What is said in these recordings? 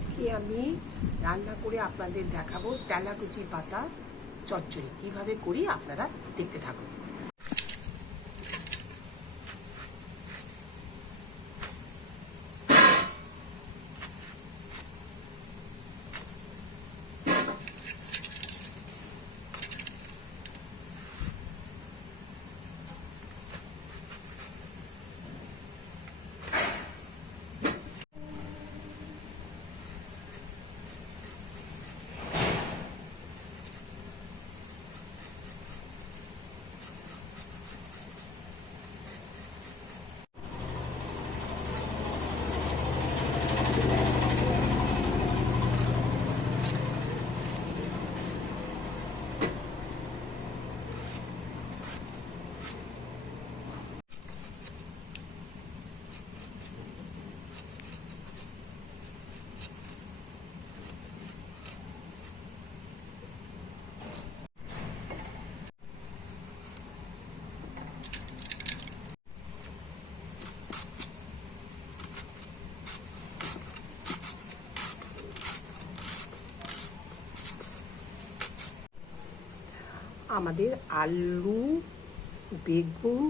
আজকে আমি রান্না করে আপনাদের দেখাবো তেলাকুচি পাতা চচ্চড়ি কিভাবে করি, আপনারা দেখতে থাকুন। আমাদের আলু, বেগুন,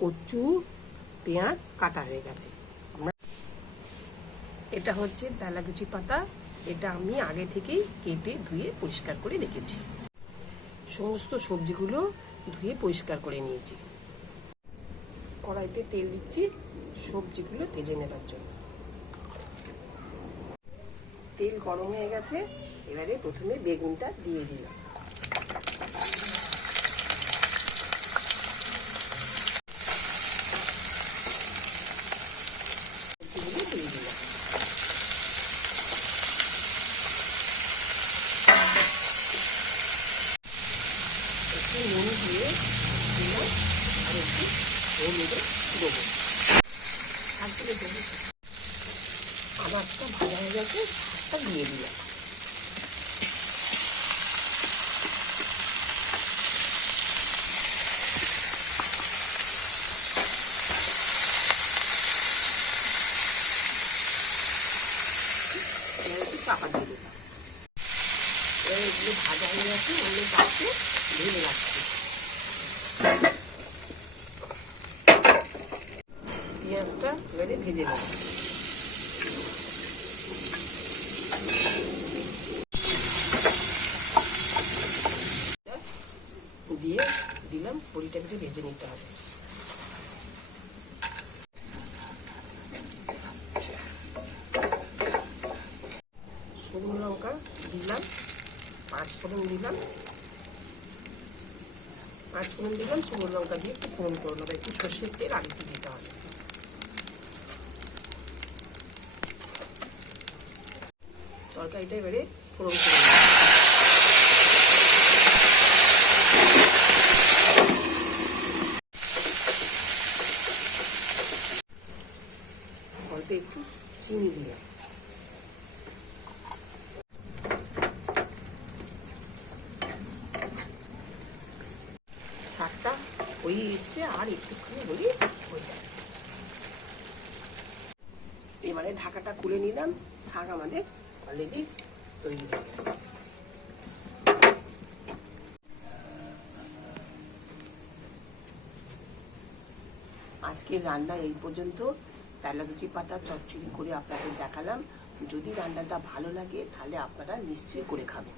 কচু, পেঁয়াজ কাটা হয়ে গেছে। এটা হচ্ছে তেলাকুচি পাতা, এটা আমি আগে থেকেই কেটে ধুয়ে পরিষ্কার করে রেখেছি। সমস্ত সবজিগুলো ধুয়ে পরিষ্কার করে নিয়েছি। কড়াইতে তেল দিচ্ছি সবজিগুলো ভেজে নেবার জন্য। তেল গরম হয়ে গেছে, এবারে প্রথমে বেগুনটা দিয়ে দিলাম। নুন দিয়ে দিলাম আর একটু হলুদে দেবো। তারপরে দেবো আমারটা ভাজা হয়ে গেছে, ভাতটা দিয়ে দিলাম। একটু চাপা দিয়ে দিলাম। এবার এগুলো ভাজা হয়ে গেছে, অন্য পাত্রে ঢেলে রাখছি। পেঁয়াজটা এবারে ভেজে নেব। দিয়ে দিলাম, বড়িটাকে ভেজে নিতে হবে। শুকনো লঙ্কা দিলাম, পাঁচফোড়ন দিলাম, শুকনো লঙ্কা দিয়ে একটু ফোড়ন করে নেবো। একটু সর্ষের তেল আর একটু দিতে হবে। তরকারিটা এবারে ফোড়ন করে নেব। অল্প একটু চিনি দিলাম। শাকটা হয়ে এসছে, আর একটুখানি হলে হয়ে যাবে। এবারে ঢাকাটা খুলে নিলাম, শাক আমাদের অলরেডি তৈরি হয়ে গেছে। আজকের রান্না এই পর্যন্ত। তেলাকুচি পাতা চচ্চড়ি করে আপনাদের দেখালাম। যদি রান্নাটা ভালো লাগে তাহলে আপনারা নিশ্চয়ই করে খাবেন।